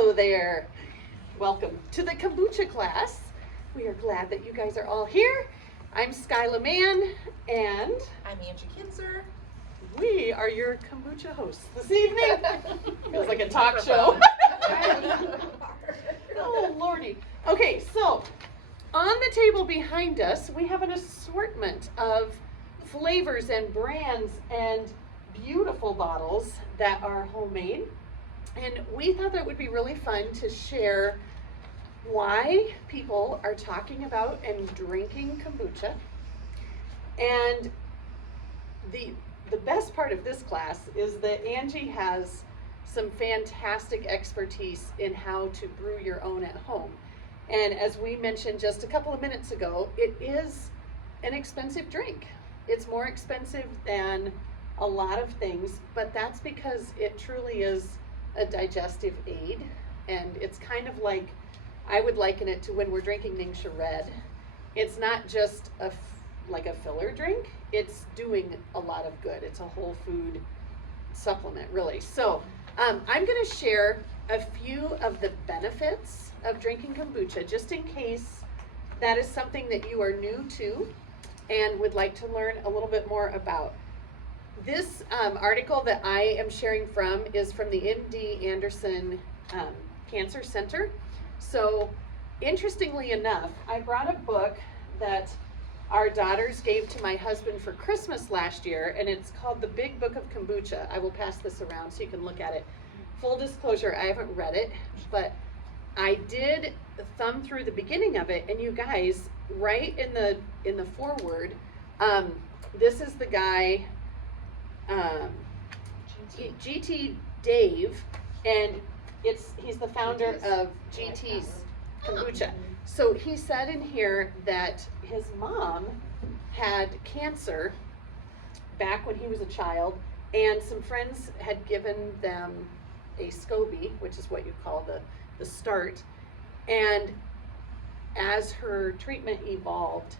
Hello there. Welcome to the Kombucha class. We are glad that you guys are all here. I'm Skyla Mann, and I'm Ange Kinser. We are your Kombucha hosts this evening. Feels like a talk show. Oh, Lordy. Okay, so on the table behind us, we have an assortment of flavors and brands and beautiful bottles that are homemade. And we thought that would be really fun to share why people are talking about and drinking kombucha. And the best part of this class is that Angie has some fantastic expertise in how to brew your own at home. And as we mentioned just a couple of minutes ago, it is an expensive drink. It's more expensive than a lot of things, but that's because it truly is a digestive aid. And it's kind of like, I would liken it to when we're drinking Ningxia Red. It's not just like a filler drink, it's doing a lot of good. It's a whole food supplement, really. So I'm going to share a few of the benefits of drinking kombucha, just in case that is something that you are new to and would like to learn a little bit more about. This article that I am sharing from is from the MD Anderson Cancer Center. So interestingly enough, I brought a book that our daughters gave to my husband for Christmas last year, and it's called The Big Book of Kombucha. I will pass this around so you can look at it. Full disclosure, I haven't read it, but I did thumb through the beginning of it, and you guys, right in the foreword, this is the guy, GT Dave, and he's the founder of GT's Kombucha. So he said in here that his mom had cancer back when he was a child, and some friends had given them a SCOBY, which is what you call the start. And as her treatment evolved,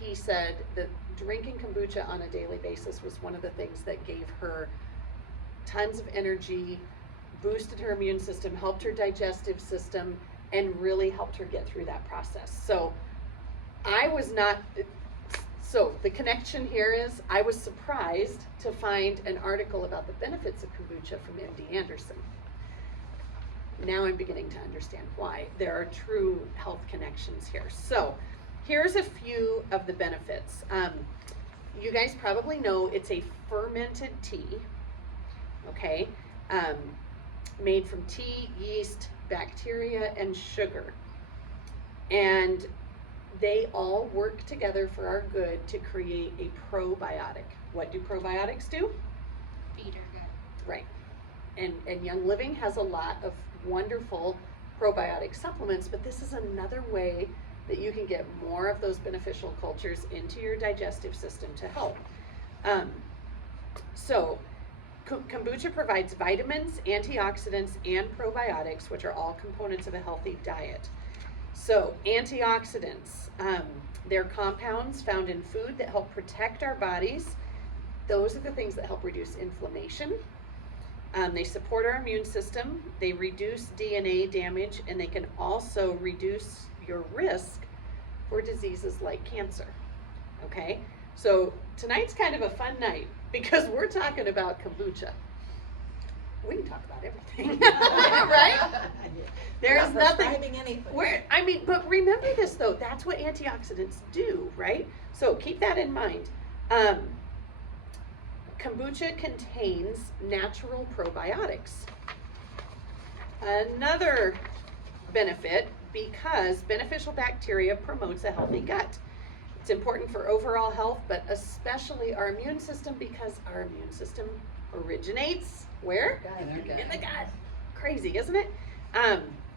he said that drinking kombucha on a daily basis was one of the things that gave her tons of energy, boosted her immune system, helped her digestive system, and really helped her get through that process. So the connection here is I was surprised to find an article about the benefits of kombucha from MD Anderson. Now I'm beginning to understand why. There are true health connections here. So here's a few of the benefits. You guys probably know it's a fermented tea, okay? Made from tea, yeast, bacteria, and sugar. And they all work together for our good to create a probiotic. What do probiotics do? Feed our gut. Right. And Young Living has a lot of wonderful probiotic supplements, but this is another way that you can get more of those beneficial cultures into your digestive system to help. So kombucha provides vitamins, antioxidants, and probiotics, which are all components of a healthy diet. So antioxidants, they're compounds found in food that help protect our bodies. Those are the things that help reduce inflammation. They support our immune system, they reduce DNA damage, and they can also reduce your risk for diseases like cancer. Okay, so tonight's kind of a fun night because we're talking about kombucha. We can talk about everything, right? There's nothing. Anything. But remember this though, that's what antioxidants do, right? So keep that in mind. Kombucha contains natural probiotics. Another benefit, because beneficial bacteria promotes a healthy gut. It's important for overall health, but especially our immune system, because our immune system originates where? In the gut. Crazy, isn't it?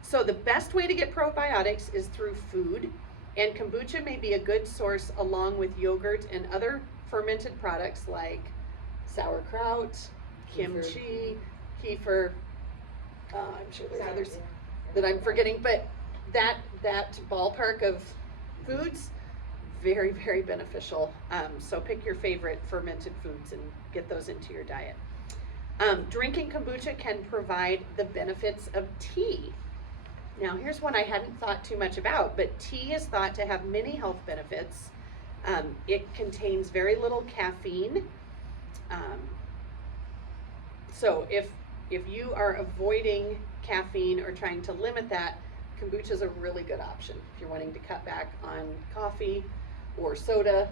So the best way to get probiotics is through food, and kombucha may be a good source along with yogurt and other fermented products like sauerkraut, kimchi, kefir. I'm sure there's others that I'm forgetting, but that ballpark of foods, very, very beneficial. So pick your favorite fermented foods and get those into your diet. Drinking kombucha can provide the benefits of tea. Now, here's one I hadn't thought too much about, but tea is thought to have many health benefits. It contains very little caffeine. So if you are avoiding caffeine or trying to limit that, kombucha is a really good option. If you're wanting to cut back on coffee or soda,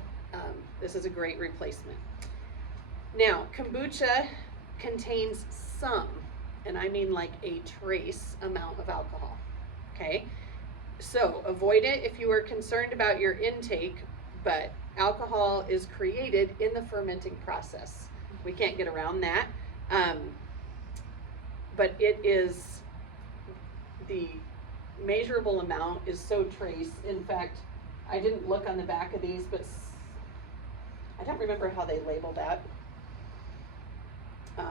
this is a great replacement. Now, kombucha contains some, and I mean like a trace amount of alcohol, okay? So avoid it if you are concerned about your intake, but alcohol is created in the fermenting process. We can't get around that. But it is, the measurable amount is so trace. In fact, I didn't look on the back of these, but I don't remember how they label that. I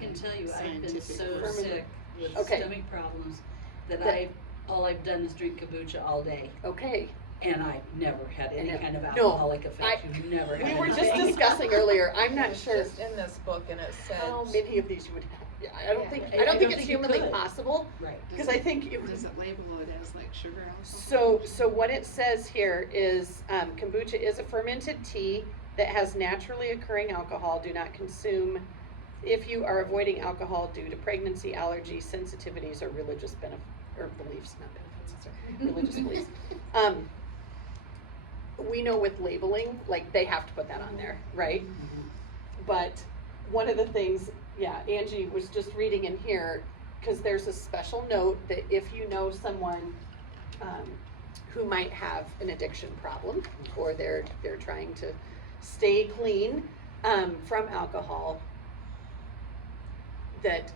can tell you, I've been so Fermented. sick with Okay. stomach problems that all I've done is drink kombucha all day, Okay. and I've never had any No. kind of No. alcoholic effect. You've never had We were anything. just discussing earlier, I'm not It's sure just in this book, and it said. how many of these you would have. Yeah, I don't think I it's don't think you humanly could. possible, Right. because I think Does it label it as like sugar alcohol? So what it says here is kombucha is a fermented tea that has naturally occurring alcohol. Do not consume if you are avoiding alcohol due to pregnancy, allergy, sensitivities, or religious beliefs, not benefits, sorry, religious beliefs. We know with labeling, like they have to put that on there, right? But one of the things, yeah, Angie was just reading in here, because there's a special note that if you know someone who might have an addiction problem, or they're trying to stay clean from alcohol, that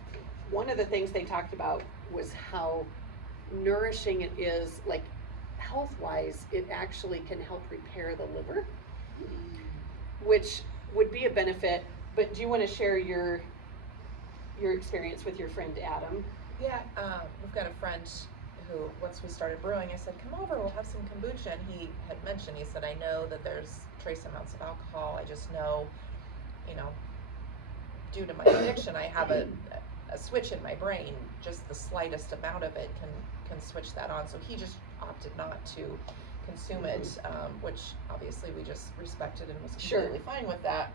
one of the things they talked about was how nourishing it is, like health-wise, it actually can help repair the liver, which would be a benefit. But do you want to share your experience with your friend Adam? Yeah, we've got a friend who, once we started brewing, I said, come over, we'll have some kombucha. And he had mentioned, he said, I know that there's trace amounts of alcohol. I just know, due to my addiction, I have a switch in my brain. Just the slightest amount of it can switch that on. So he just opted not to consume it, which obviously we just respected and was completely fine with that.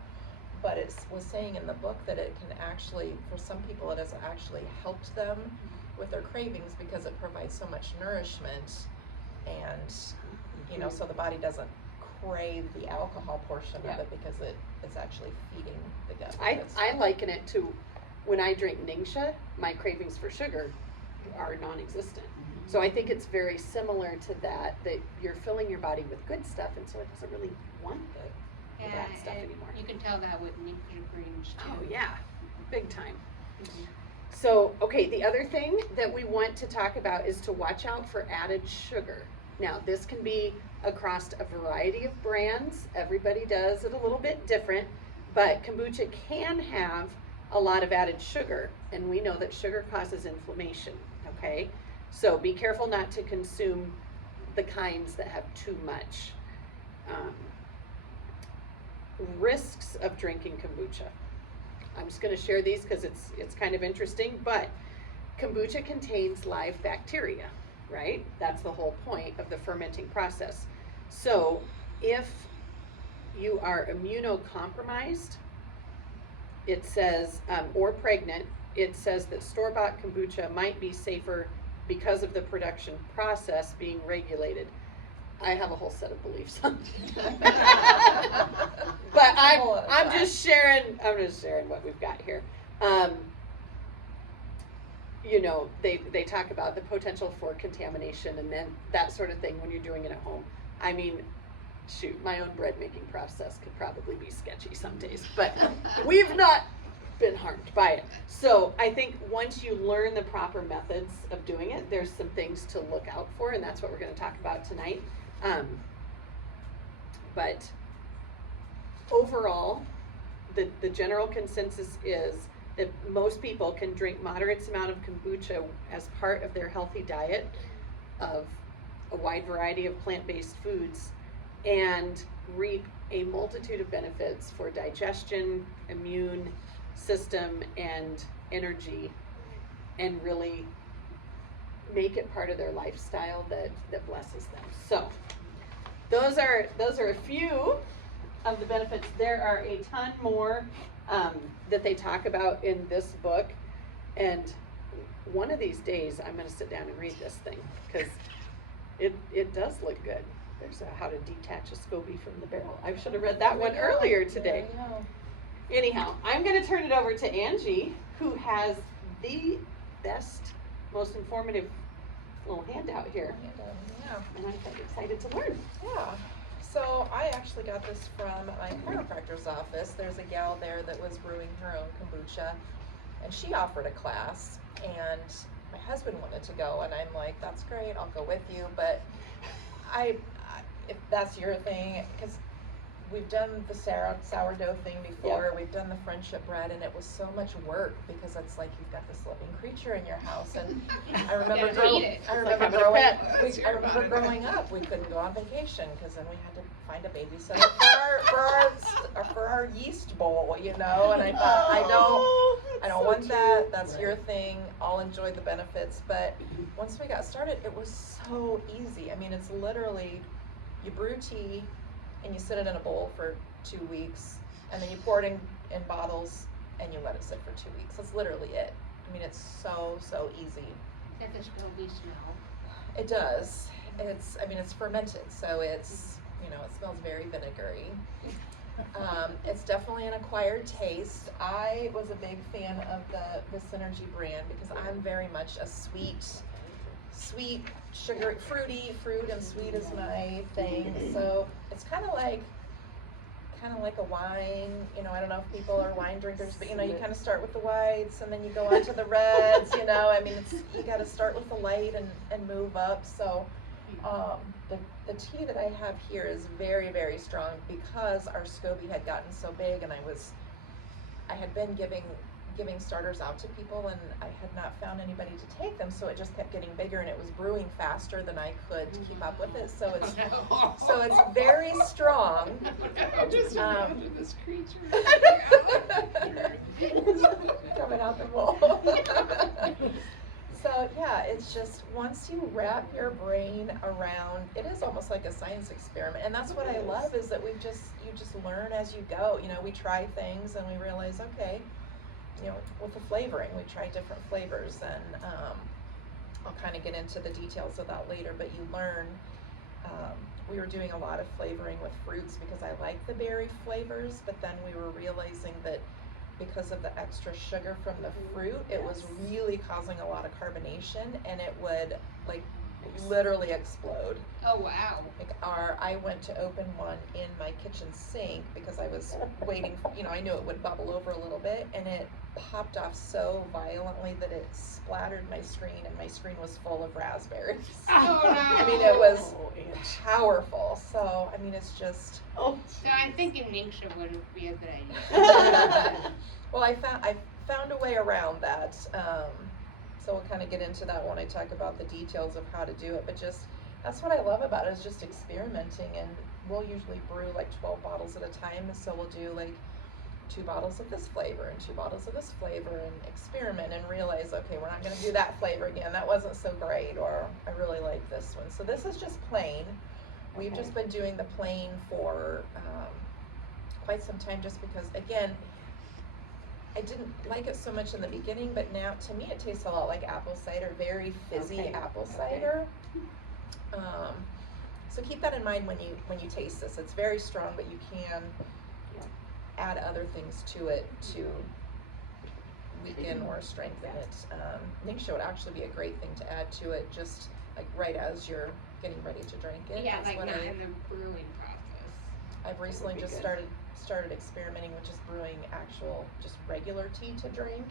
But it was saying in the book that it can actually, for some people, it has actually helped them with their cravings because it provides so much nourishment, and so the body doesn't crave the alcohol portion of it because it's actually feeding the gut. I liken it to when I drink Ningxia, my cravings for sugar are non-existent. So I think it's very similar to that you're filling your body with good stuff, and so it doesn't really want the bad stuff anymore. You can tell that with Ningxia greens too. Oh yeah, big time. So, okay, the other thing that we want to talk about is to watch out for added sugar. Now, this can be across a variety of brands. Everybody does it a little bit different, but kombucha can have a lot of added sugar, and we know that sugar causes inflammation, okay? So be careful not to consume the kinds that have too much. Risks of drinking kombucha. I'm just going to share these because it's kind of interesting, but kombucha contains live bacteria, right? That's the whole point of the fermenting process. So if you are immunocompromised, it says, or pregnant, it says that store-bought kombucha might be safer because of the production process being regulated. I have a whole set of beliefs on it. But I'm just sharing what we've got here. They talk about the potential for contamination and then that sort of thing when you're doing it at home. I mean, shoot, my own bread making process could probably be sketchy some days, but we've not been harmed by it. So I think once you learn the proper methods of doing it, there's some things to look out for, and that's what we're going to talk about tonight. But overall, the general consensus is that most people can drink moderate amount of kombucha as part of their healthy diet of a wide variety of plant-based foods, and reap a multitude of benefits for digestion, immune system, and energy, and really make it part of their lifestyle that blesses them. So those are a few of the benefits. There are a ton more that they talk about in this book, and one of these days I'm going to sit down and read this thing because it does look good. There's how to detach a SCOBY from the barrel. I should have read that one earlier today. Anyhow, I'm going to turn it over to Angie, who has the best, most informative little handout here. Yeah. And I'm quite excited to learn. Yeah. So I actually got this from my chiropractor's office. There's a gal there that was brewing her own kombucha, and she offered a class, and my husband wanted to go, and I'm like, that's great, I'll go with you, but if that's your thing, because we've done the sourdough thing before, we've done the friendship bread, and it was so much work because it's like you've got this living creature in your house, and I remember growing up, we couldn't go on vacation because then we had to find a babysitter for our yeast bowl, you know, and I thought, I don't want that, that's your thing, I'll enjoy the benefits, but once we got started, it was so easy. I mean, it's literally, you brew tea, and you sit it in a bowl for 2 weeks, and then you pour it in bottles, and you let it sit for 2 weeks. That's literally it. I mean, it's so easy. Does the SCOBY smell? It does. It's fermented, so it's, you know, it smells very vinegary. It's definitely an acquired taste. I was a big fan of the Synergy brand because I'm very much a sweet, sugar, fruit and sweet is my thing. So it's kind of like a wine, you know, I don't know if people are wine drinkers, but you know, you kind of start with the whites and then you go on to the reds, you know, I mean, you got to start with the light and move up. So the tea that I have here is very, very strong because our SCOBY had gotten so big, and I had been giving starters out to people, and I had not found anybody to take them, so it just kept getting bigger, and it was brewing faster than I could to keep up with it. So it's very strong. This creature. Coming out the bowl. So yeah, it's just once you wrap your brain around, it is almost like a science experiment, and that's what I love is that you just learn as you go. You know, we try things and we realize, okay, you know, with the flavoring, we try different flavors, and I'll kind of get into the details of that later, but you learn. We were doing a lot of flavoring with fruits because I like the berry flavors, but then we were realizing that because of the extra sugar from the fruit, it was really causing a lot of carbonation, and it would like literally explode. Oh wow. Like I went to open one in my kitchen sink because I was waiting, you know, I knew it would bubble over a little bit, and it popped off so violently that it splattered my screen, and my screen was full of raspberries. Oh no. I mean, it was powerful. So, I mean, it's just. So I'm thinking Ningxia wouldn't be a good idea. Well, I found a way around that. So we'll kind of get into that when I talk about the details of how to do it. But just, that's what I love about it, is just experimenting. And we'll usually brew like 12 bottles at a time. So we'll do like 2 bottles of this flavor and 2 bottles of this flavor, and experiment and realize, okay, we're not going to do that flavor again. That wasn't so great, or I really like this one. So this is just plain. We've just been doing the plain for quite some time, just because, again, I didn't like it so much in the beginning, but now to me it tastes a lot like apple cider, very fizzy apple cider. So keep that in mind when you taste this. It's very strong, but you can add other things to it to weaken or strengthen it. Ningxia would actually be a great thing to add to it, just like right as you're getting ready to drink it. Yeah, That's like what not in the brewing process. I've recently just started experimenting with just brewing actual, just regular tea to drink.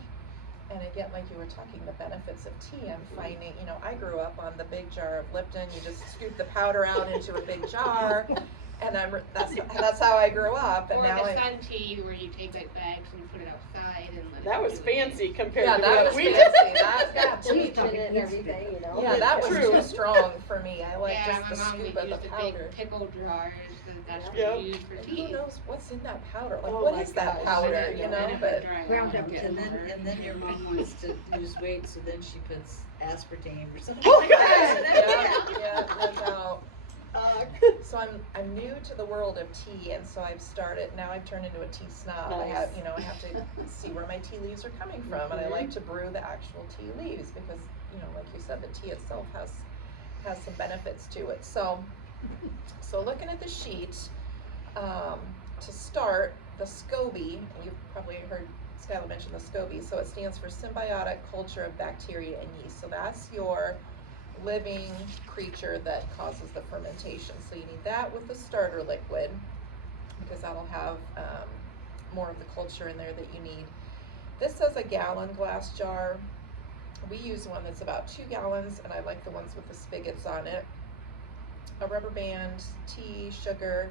And again, like you were talking, the benefits of tea, I'm finding, you know, I grew up on the big jar of Lipton. You just scoop the powder out into a big jar, And that's how I grew up, and Or now the sun tea where you take like bags and you put it outside and let That it was do its fancy thing. compared yeah, to that what was we fancy. did. That Bleach in it and everything, you know. yeah, that was True. too strong for me. I like Yeah, just my the mom would scoop of use the the powder. big pickle jars that's what Yep. you use for And tea. who knows what's in that powder? Like, Oh what my is that gosh. powder? I You don't know, know, but dry ground out, up get And over. then your mom wants to lose weight, so then she puts aspartame or something. Oh, like gosh. that. yeah, no doubt. So I'm new to the world of tea, and so I've turned into a tea snob. I have to see where my tea leaves are coming from, and I like to brew the actual tea leaves because, like you said, the tea itself has some benefits to it. So looking at the sheet, to start, the SCOBY, and you've probably heard Skyla mention the SCOBY, so it stands for Symbiotic Culture of Bacteria and Yeast. So that's your living creature that causes the fermentation. So you need that with the starter liquid because that'll have more of the culture in there that you need. This says a gallon glass jar. We use one that's about 2 gallons, and I like the ones with the spigots on it. A rubber band, tea, sugar,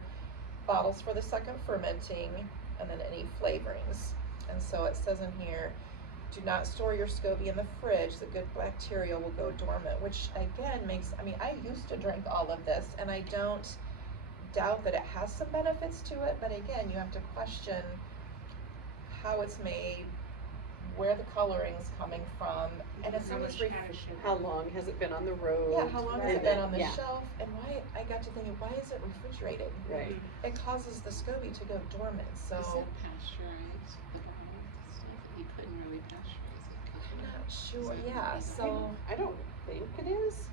bottles for the second fermenting, and then any flavorings. And so it says in here, do not store your SCOBY in the fridge. The good bacteria will go dormant, which again I used to drink all of this, and I don't doubt that it has some benefits to it, but again, you have to question how it's made, where the coloring's coming from, and it's How always much added sugar? How long has it been on the road? yeah, how long has And it been then- on the yeah. shelf, and why, I got to thinking, why is it refrigerated? Right. It causes the SCOBY to go dormant, so Is it pasteurized? Like all of the stuff that you couldn't really pasteurize it? I'm not sure, yeah, so. I don't think it is.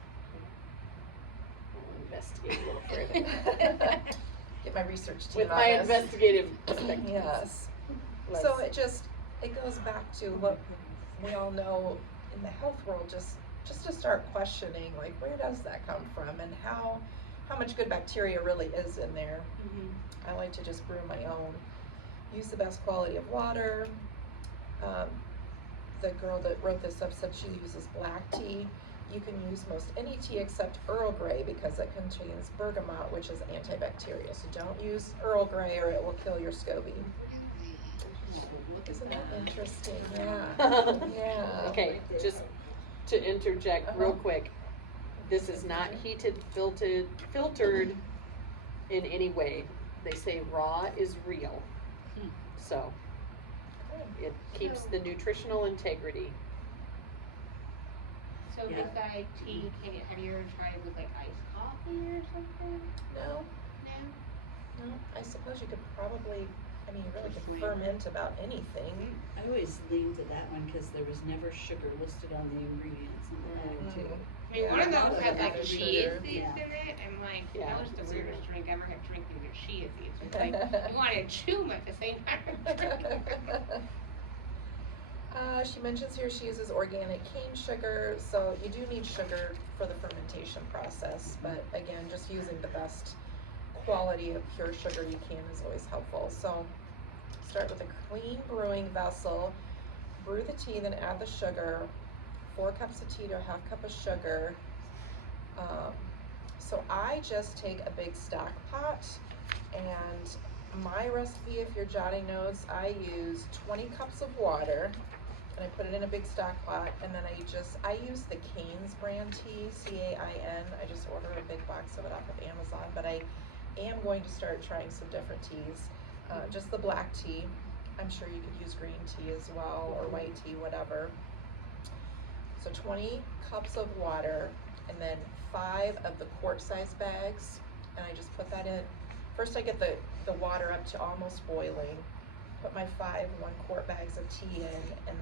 I'll investigate a little further. Get my research team With on my this. investigative perspective. Yes. Let's- So it goes back to what we all know in the health world, just to start questioning, like, where does that come from, and how much good bacteria really is in there. I like to just brew my own. Use the best quality of water. The girl that wrote this up said she uses black tea. You can use most any tea except Earl Grey because it contains bergamot, which is antibacterial. So don't use Earl Grey or it will kill your SCOBY. Isn't that interesting? Yeah. Yeah. Okay, just to interject real Uh-huh. quick, this is not heated, filtered in any way. They say raw is real. So it keeps the nutritional integrity. So Yeah. besides tea, have you ever tried with like iced coffee or something? No, No? no. I suppose you could probably, you really could ferment about anything. I always lean to that one because there was never sugar listed on the ingredients in the bag too. I mean, one of Yeah. those had like Added chia sugar. seeds Yeah. in it, and like, Yeah. that was the weirdest drink I ever had drinking with chia seeds. It's like, you wanted to chew them at the same time. She mentions here she uses organic cane sugar, so you do need sugar for the fermentation process, but again, just using the best quality of pure sugar you can is always helpful. So start with a clean brewing vessel, brew the tea, then add the sugar, 4 cups of tea to a half cup of sugar. So I just take a big stock pot, and my recipe, if you're jotting notes, I use 20 cups of water, and I put it in a big stock pot, and then I use the Cane's brand tea, C-A-I-N. I just order a big box of it off of Amazon, but I am going to start trying some different teas. Just the black tea. I'm sure you could use green tea as well, or white tea, whatever. So 20 cups of water, and then 5 of the quart-size bags, and I just put that in. First I get the water up to almost boiling, put my 5 1-quart bags of tea in, and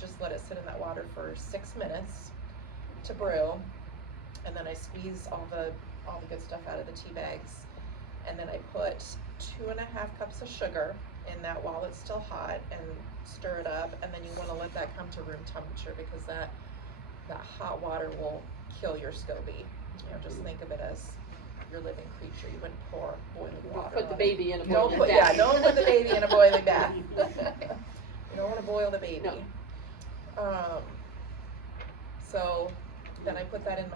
just let it sit in that water for 6 minutes to brew, and then I squeeze all the good stuff out of the tea bags, and then I put 2.5 cups of sugar in that while it's still hot, and stir it up, and then you want to let that come to room temperature because that hot water will kill your SCOBY. Just think of it as your living creature. You wouldn't pour boiling water Put the on baby in a it. Don't boiling put bath. don't put the baby in a boiling bath. You don't want to boil the baby. No. So then I put that in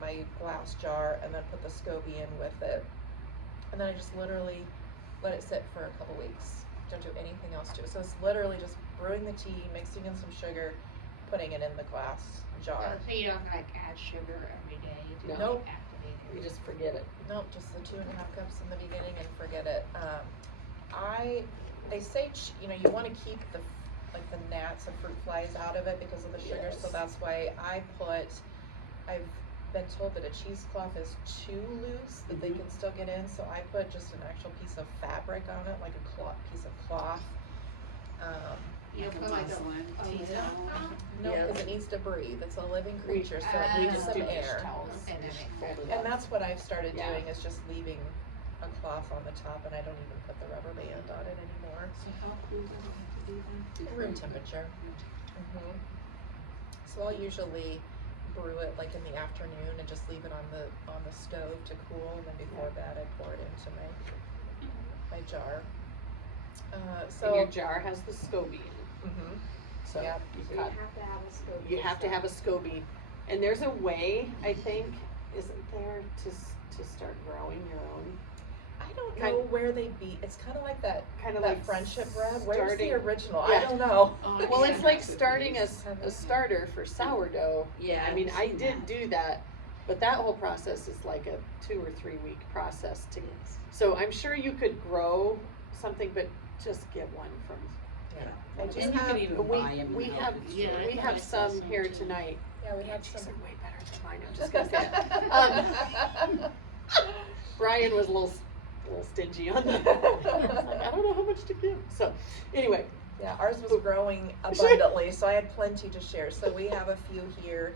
my glass jar, and then put the SCOBY in with it. and then I just literally let it sit for a couple weeks. Don't do anything else to it. So it's literally just brewing the tea, mixing in some sugar, putting it in the glass jar. So you don't like add sugar every day, you do No. like activate it. You just forget it. Nope, just the 2.5 cups in the beginning and forget it. They say, you know, you want to keep the gnats and fruit flies out of it because of the sugar, so Yes. that's why I've been told that a cheesecloth is too loose, that they can still get in, so I put just an actual piece of fabric on it, like a piece of cloth. You Like a put like muslin a tea lid towel. on top? No, Yeah. because it needs to breathe, it's a living creature, so it We needs just some do dish air. towels. Okay, that Just makes fold sense. it up. And that's what I've started Yeah. doing, is just leaving a cloth on the top, and I don't even put the rubber band on it anymore. So how cool does it have to be then? Room temperature. Mhm. So I'll usually brew it like in the afternoon and just leave it on the stove to cool, and then before bed I pour it into my jar. And your jar has the SCOBY in it. Mhm. So Yep. you So you cut. have to have a scope. You have to have a SCOBY, and there's a way, I think, isn't there, to start growing your own? I don't Kind- know where they be. It's kind of like that Kind of that like friendship bread. Where's the starting- original? Yeah. I don't know. Oh, Well, yeah. it's like starting a starter for sourdough. Yeah. I mean, I've I seen did that. do that, but that whole process is like a 2 or 3 week process to. Yes. So I'm sure you could grow something, but just get one from. Yeah. I just And you have, can even we buy 'em we now. have Yeah, we I have thought I saw some some here too. tonight. yeah, we have These some. are way better than mine. I'm just gonna say it. Brian was a little stingy on that. I was like, I don't know how much to give. So, anyway, Yeah, ours was growing abundantly, so I had plenty to share. So we have a few here.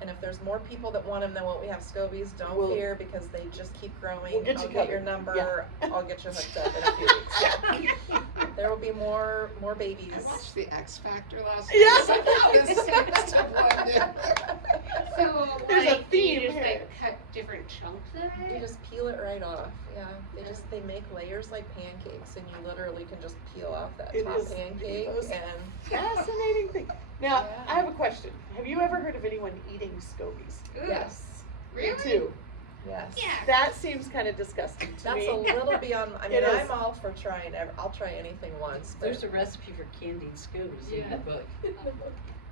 And if there's more people that want them than what we have scobies, don't We'll- fear, because they just keep growing. We'll get you I'll get your covered. number. I'll get you hooked up in a few weeks. There will be more babies. I watched the X Factor last Yeah. night. Somehow this seems to blend So, There's a like, do you theme just here. like cut different chunks of You it? just peel it right off. Yeah, they make layers like pancakes, and you literally can just peel off that It top is pancake the most and. fascinating thing. Now, Yeah. I have a question. Have you ever heard of anyone eating scobies? Ugh. Yes. Really? Me too. Yes. Yeah. That seems kind of disgusting to That's me. a little beyond. I mean, It is. I'm all for trying. I'll try anything once. But There's a recipe for candied scobies in the book.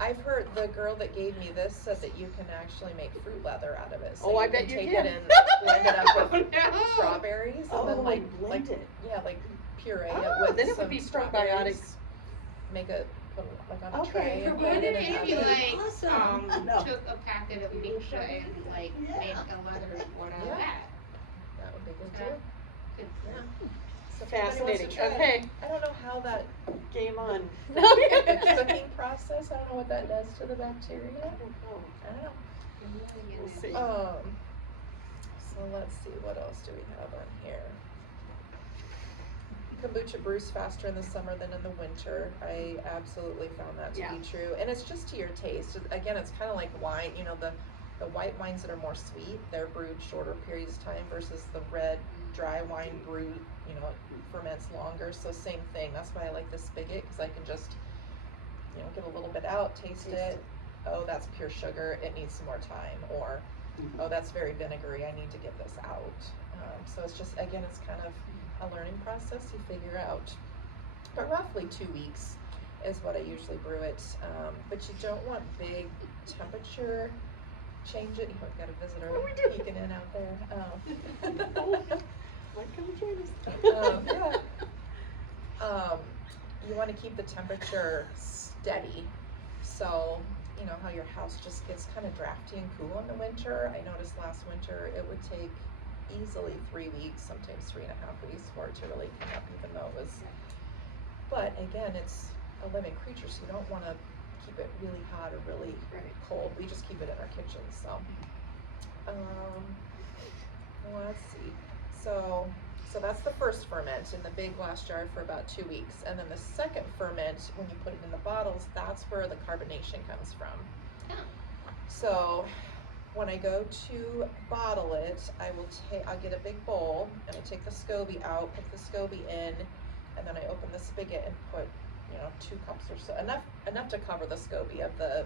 I've heard the girl that gave me this said that you can actually make fruit leather out of it. So Oh, I you bet can you take can. it and blend it up Oh, with no. strawberries, Oh, and then blend it. yeah, like puree Oh, it with then it would some be strawberries. probiotics. Make it put it, like on a Okay. tray and put Wouldn't it in it an if you oven. like, Awesome. No. took a packet of Kombucha and like made a leather sport out Yeah. of that? That would be good Yeah. too. Good. Yeah. So if anybody wants to Fascinating. try it, Okay, I don't know how that game on. the cooking process. I don't know what that does to the bacteria. I don't know. We'll see. So let's see, what else do we have on here? Kombucha brews faster in the summer than in the winter. I absolutely found that to Yeah. be true. And it's just to your taste. Again, it's kind of like wine. You know, the white wines that are more sweet, they're brewed shorter periods of time versus the red dry wine brewed, you know, it ferments longer. So same thing. That's why I like the spigot, because I can just, you know, get a little bit out, taste it. Oh, that's pure sugar. It needs some more time. Or, oh, that's very vinegary. I need to get this out. So it's just, again, it's kind of a learning process. You figure out. But roughly 2 weeks is what I usually brew it. But you don't want big temperature change it. We've got a visitor Oh, we do. peeking in out there. Might come join us. Yeah. You want to keep the temperature steady. So, you know how your house just gets kind of drafty and cool in the winter. I noticed last winter it would take easily 3 weeks, sometimes 3.5 weeks for it to really come up, even though it was. But again, it's a living creature, so you don't want to keep it really hot or really cold. We just keep it in our kitchen. So, let's see. So that's the first ferment in the big glass jar for about 2 weeks, and then the second ferment, when you put it in the bottles, that's where the carbonation comes from. Oh. So when I go to bottle it, I'll get a big bowl and I take the SCOBY out, put the SCOBY in, and then I open the spigot and put, 2 cups or so, enough to cover the SCOBY of the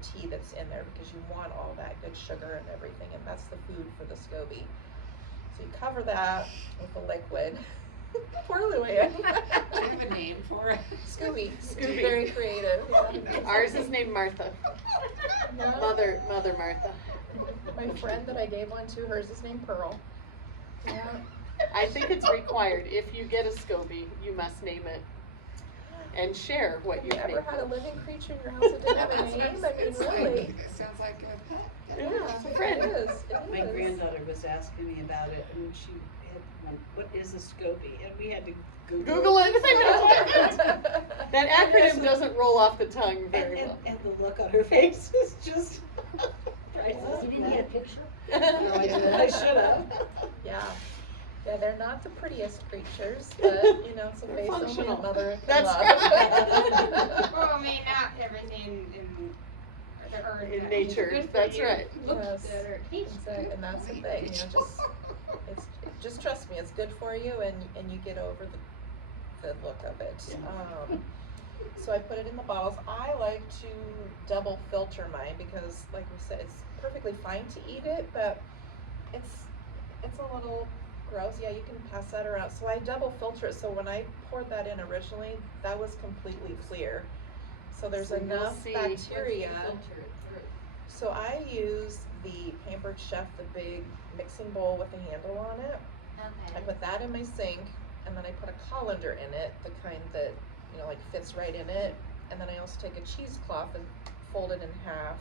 tea that's in there, because you want all that good sugar and everything, and that's the food for the SCOBY. So you cover that with the liquid. Pour Luann. I have a name for it. Scooby. Scooby. Very creative. Yeah. Ours is named Martha. Yeah. Mother Martha. My friend that I gave one to, hers is named Pearl. Yeah. I think it's required. If you get a SCOBY, you must name it and share what Have you you ever named had a it. living creature in your house that didn't have a name? I mean, really. It sounds like a pet. Yeah, It friend. is. It My is. granddaughter was asking me about it, and she had one, what is a SCOBY? And we had to Google. Google it. I know. That acronym doesn't roll off the tongue very well. And the look on her face is just priceless. You didn't get a picture? No, I didn't. I should have. Yeah. Yeah, they're not the prettiest creatures, but you know, it's a They're face only functional. a mother can That's love. right. Well, I mean, not everything in the earth. In that nature, is good for that's you right. looks Yes. better. Exactly, and that's the thing, you know, just trust me, it's good for you, and you get over the look of it. Yeah. So I put it in the bottles. I like to double filter mine because, like we said, it's perfectly fine to eat it, but it's a little gross. Yeah, you can pass that around. So I double filter it. So when I poured that in originally, that was completely clear. So there's So you'll enough see- bacteria. So I use the Pampered Chef, the big mixing bowl with a handle on it. I put that in my sink, and then I put a colander in it, the kind that, you know, like fits right in it. And then I also take a cheesecloth and fold it in half.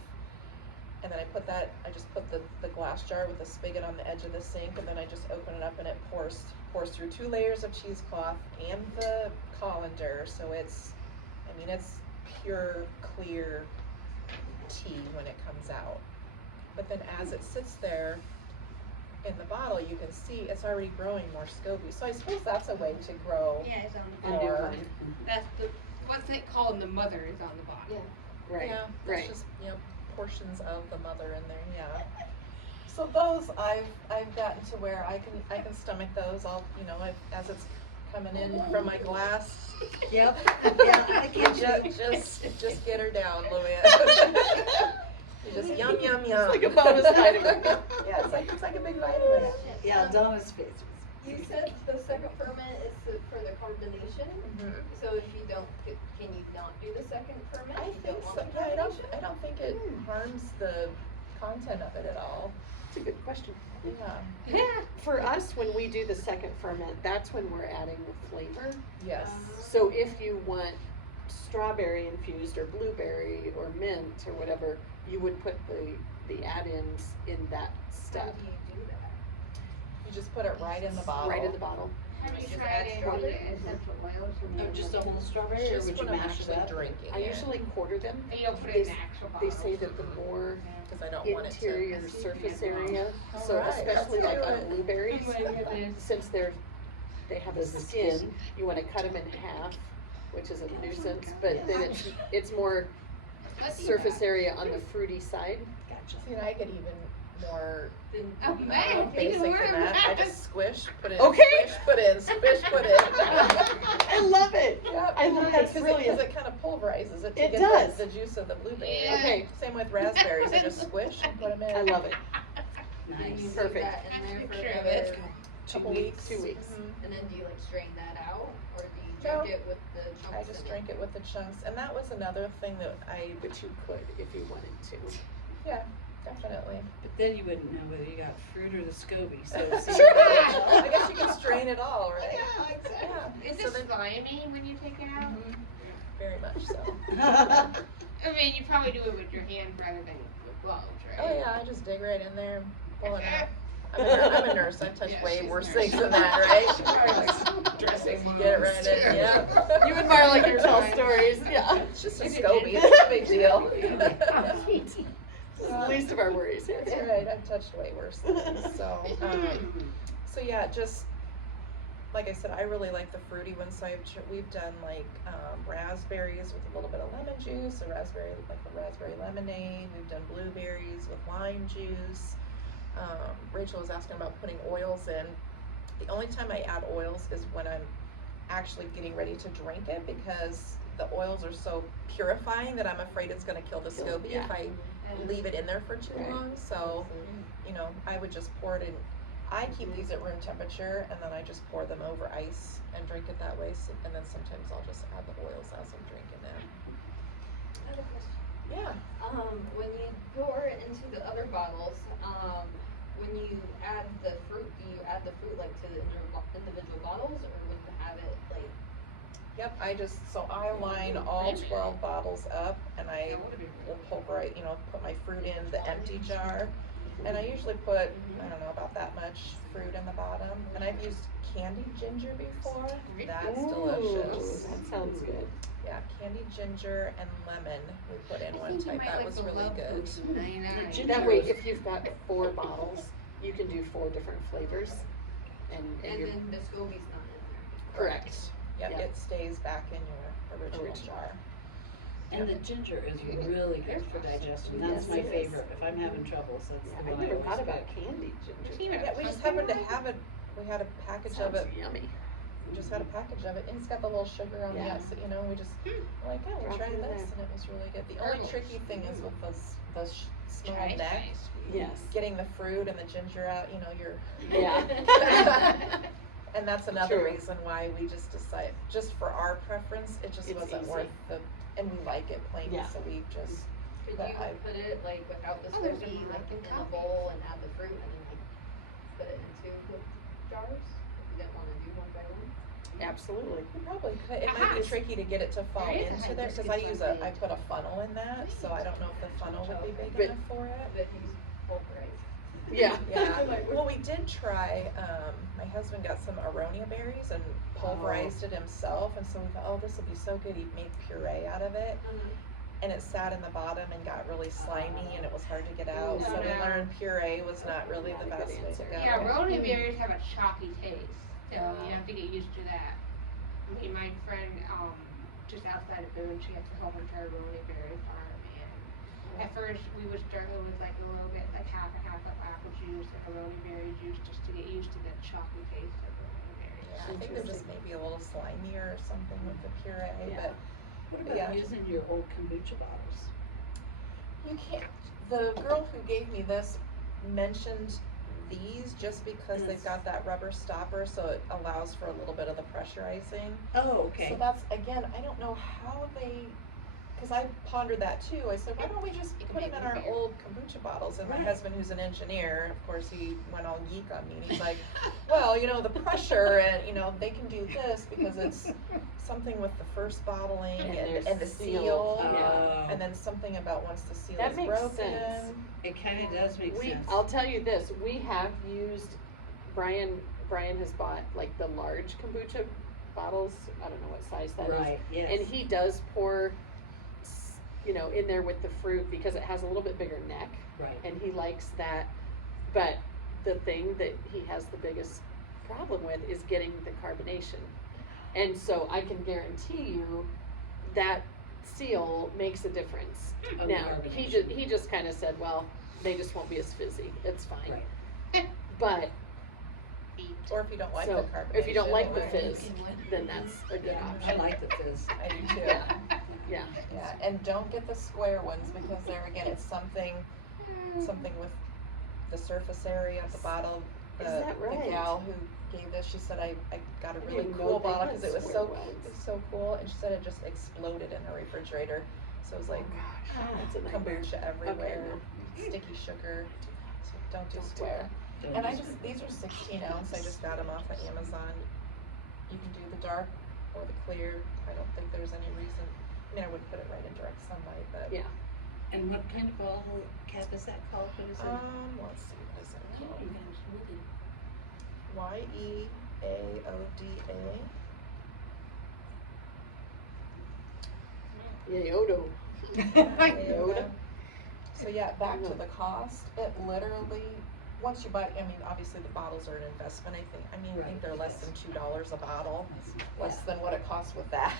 And then I just put the glass jar with the spigot on the edge of the sink, and then I just open it up and it pours through 2 layers of cheesecloth and the colander. So it's pure, clear tea when it comes out. But then as it sits there in the bottle, you can see it's already growing more SCOBY. So I suppose that's a way to grow. Yeah, it's on the A new bottom. Or- one. That's the, what's it called? The mother is on the bottom. Yeah. Right, Yeah, right. that's just, you know, portions of the mother in there, yeah. So those I've gotten to where I can stomach those. I'll, you know, as it's coming in from my glass. Yep. Yeah, I get you. Just get her down, Luann. You just yum yum yum. It's like a bonus vitamin. Yeah, it's like a big vitamin. Yeah, Donna's face was. You said the second ferment is for the carbonation, Mhm. so if you don't, can you not do the second ferment? I You think don't so. want the Yeah, carbonation? I don't think it harms the content of it at all. That's a good question. Yeah. For us, when we do the second ferment, that's when we're adding the flavor. Yes. So if you want strawberry infused or blueberry or mint or whatever, you would put the add-ins in that How step, do you do that? You just put it right in the bottle. right in the bottle. Have you Just tried add it strawberry? with essential oils? Oh, just a whole strawberry, or Just would you when I'm mash actually that? drinking I it. usually quarter them. And you don't put They it in the actual bottle. They say that the more Because I don't want it to. interior surface area, All so right, especially let's like do on it. blueberries, Oh my goodness. since they have a There's a skin, skin. you wanna cut them in half, which is a nuisance, God. but then it's more Let's eat surface that. area on the fruity side. Gotcha. See, and I get even more Oh, man, basic even more than than that. I that. just squish, put in, Okay. squish, put in, squish, put in. I love it. Yep, I love that's because brilliant. it kind of pulverizes it to It get does. the juice of the blueberry. Yeah. Okay. Same with raspberries. I just squish and put them in. I love it. Do you Nice. leave Perfect. that in there for Picture of another, it. Couple 2 weeks. 2 weeks. Mhm. and then do you like strain that out, or do you No. drink it with the chunks I just in drink it with the chunks, and that was another thing that But you could if you wanted to. yeah, definitely. But then you wouldn't know whether you got fruit or the SCOBY, so. Sure. I guess you can strain it all, right? Yeah, exactly. Yeah. Is So it then- slimy when you take it out? Mhm. Very much so. I mean, you probably do it with your hand rather than with gloves, right? Oh yeah, I just dig right in there, and pull it out. I'm a nurse. I've touched Yeah, way she's a worse nurse. things than that, right? She probably likes dressing Just get it right in. Yeah. You and Marla can tell stories, yeah. It's just a You did SCOBY. it. It's a big deal. This is the least of our worries here. That's right. I've touched way worse things. So yeah, just like I said, I really like the fruity ones. So we've done like raspberries with a little bit of lemon juice, a raspberry lemonade. We've done blueberries with lime juice. Rachel was asking about putting oils in. The only time I add oils is when I'm actually getting ready to drink it, because the oils are so purifying that I'm afraid it's going to kill the SCOBY if I leave it in there for too Right. long. So, you know, I would just pour it in. I keep these at room temperature and then I just pour them over ice and drink it that way. So, and then sometimes I'll just add the oils as I'm drinking them. I have a question. Yeah. When you pour it into the other bottles, when you add the fruit, do you add the fruit like to the individual bottles, or when you have it like? Yep, I line all 12 bottles up and I will pulverize, put my fruit in the empty jar. And I usually put, I don't know, about that much fruit in the bottom. And I've used candied ginger before. That's delicious. That sounds good. Yeah, candied ginger and lemon we put in one time. That was really good. That way, if you've got 4 bottles, you can do 4 different flavors. And And you're then the Scoby's not in there. correct. Yep, Yep. it stays back in your original jar. And the ginger is really good for digestion. That's Yes, my it is. favorite. If I'm having troubles, that's Yeah, the I one I never always thought about pick. candied ginger. Yeah, we just happened to have it, we had a package of Sounds it, yummy. we just had a package of it, and it's got the little sugar on the Yeah. outside, we just, we're like, oh, we'll Drop try it in this, there. and it was really good. The only tricky thing is with those small necks, Yes. getting the fruit and the ginger out, you're. Yeah. And that's another True. reason why we just decided, just for our preference, it just It's wasn't easy. worth and we like it plain, Yeah. so we just, Could But you I- put it like without the Oh, there's Scoby, a like in a coffee. bowl and add the fruit and then like put it into the jars? If you didn't wanna do one by one? Absolutely. we probably could, it might be tricky to get it to fall There is a into there, cause I hibiscus use on I it. put a funnel in that, so I don't know if the funnel would be big But- enough for it. But use pulverized. Yeah. Yeah, well, we did try, my husband got some aronia berries and pulverized it himself, and so we thought, oh, this will be so good, he made puree out of it, and it sat in the bottom and got really slimy, and it was hard to get out, so we Yeah. learned puree was not really the Not a good best way to answer. go. Yeah, roni berries have a chalky taste, so you have to get used to that. I mean, my friend, just outside of Boone, she has a whole bunch of roni berry farm, and at first we would struggle with like a little bit, like half a apple juice, like a roni berry juice, just to get used to the chalky taste of roni berries. Yeah, I think they're just maybe a little slimier or something with the puree, Yeah. but What about Yeah. using your old kombucha bottles? you can't, the girl who gave me this mentioned these just because they've got that rubber stopper, so it allows for a little bit of the pressurizing. Oh, okay. So that's, again, I don't know how they, cause I pondered that too, I said, why don't we just You can put them make in our them bigger. old kombucha bottles, and my Right. husband, who's an engineer, of course, he went all geek on me, and he's like, well, the pressure, and, they can do this because it's something with the first bottling And and they're the sealed. seal, Oh. and then something about once the seal That is makes broken. sense. It kinda does make sense. I'll tell you this, we have used, Brian has bought like the large kombucha bottles, I don't know what size that is. Right, yes. And he does pour, in there with the fruit because it has a little bit bigger neck, Right. and he likes that. But the thing that he has the biggest problem with is getting the carbonation. And so I can guarantee you that seal makes a difference. Of the Now, carbonation. he just kinda said, well, they just won't be as fizzy, it's fine. Right. But, Or if you don't like so, the carbonation. if you don't like the or- fizz, then that's a good Yeah, option. I like the fizz. I do too. Yeah, Yeah, and don't get the square ones because there again, it's something with the surface area of the bottle. Is that The right? gal who gave this, she said I got a I really didn't know cool they bottle had because it was square so ones. cool, and she said it just exploded in her refrigerator. So it was like that's a nightmare. kombucha everywhere, no. sticky sugar. So don't do Don't do square. Don't And I use just, it. these are 16 ounce, I just got them off of Amazon. You can do the dark or the clear, I don't think there's any reason, I wouldn't put it right in direct sunlight, but. Yeah. And what kind of bottle cap is that called? What is it? Let's see, what is it called? YEAODA. Yayodo. Yoda. So yeah, back to the cost, it literally, once you buy, obviously the bottles are an investment, I Right, think they're less yes. than $2 a bottle, less than what it costs with that.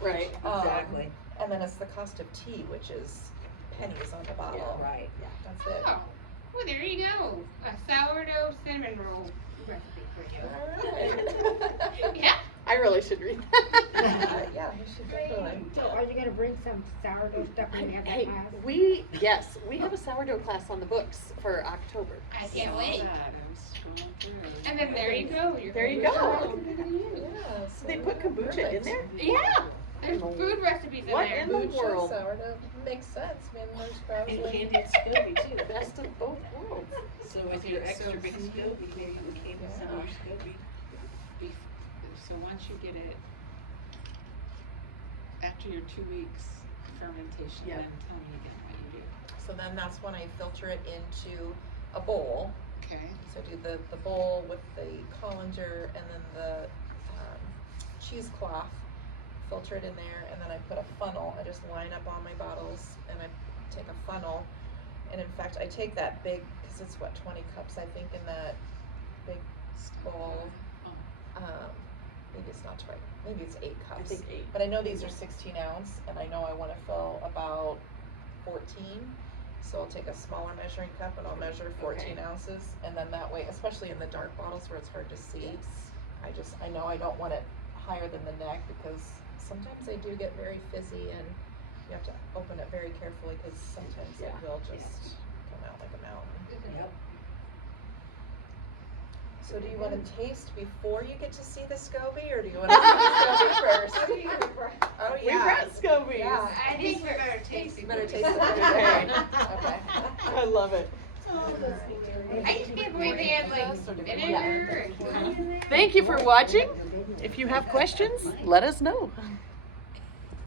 Right. Exactly. And then it's the cost of tea, which is pennies on the bottle. Right. That's it. Oh, well, there you go. A sourdough cinnamon roll recipe for you. Alright. Yeah. I really should read that. Yeah, we should definitely. So are you gonna bring some sourdough stuff when we have that Hey, class? yes, we have a sourdough class on the books for October. I can't wait. I'm scrolling through. And then there you go. Your There you kombucha. go. Yeah, so They put kombucha in perfect. there? Yeah. There's food recipes in What there. in the Kombucha, world? sourdough, makes sense, I mean, there's And probably. candied SCOBY too. Best of both worlds. So with your Okay, so extra big can you- SCOBY, maybe you can some more SCOBY. So once you get it, after your 2 weeks fermentation, Yeah. then tell me again what you do. So then that's when I filter it into a bowl. Okay. So I do the bowl with the colander and then the cheesecloth, filter it in there, and then I put a funnel. I just line up all my bottles and I take a funnel. And in fact, I take that big, because it's what, 20 cups I think in that big bowl. Maybe it's not 20, maybe it's 8 cups. I think 8. But I know these are 16 ounce, and I know I want to fill about 14. So I'll take a smaller measuring cup and I'll measure 14 ounces, and then that way, especially in the dark bottles where it's hard to see, I know I don't want it higher than the neck, because sometimes they do get very fizzy and you have to open it very carefully, because sometimes it will just come out like a mountain. Yep. So do you want to taste before you get to see the SCOBY, or do you want to see the SCOBY first? Oh We brought Scobies. Yeah. I think we better taste it. Better taste it. Okay. Okay. I love it. I just can't believe they had like vinegar and honey in there. Thank you for watching. If you have questions, let us know.